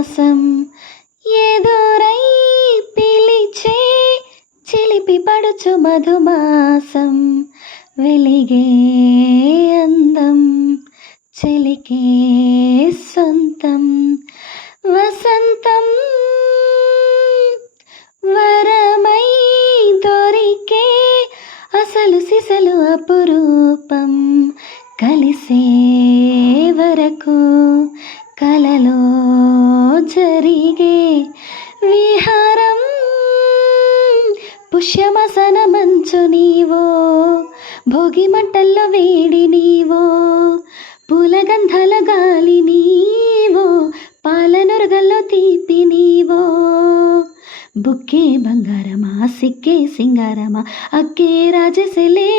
మాసం ఎదురై పిలిచే చిలిపి పడుచు మధుమాసం వెలిగే అందం చెలికే సొంతం వసంతం వరమై దొరికే అసలు సిసలు అపురూపం కలిసే వరకు కలలో జరిగే విహారం పుష్యమసన మంచు నీవో భోగి మంటల్లో వేడి నీవో పూలగంధాల గాలి నీవో పాలనొరగల్లో తీపి నీవో బుక్కే బంగారమా సిక్కే సింగారమా అక్కే రాజసెలే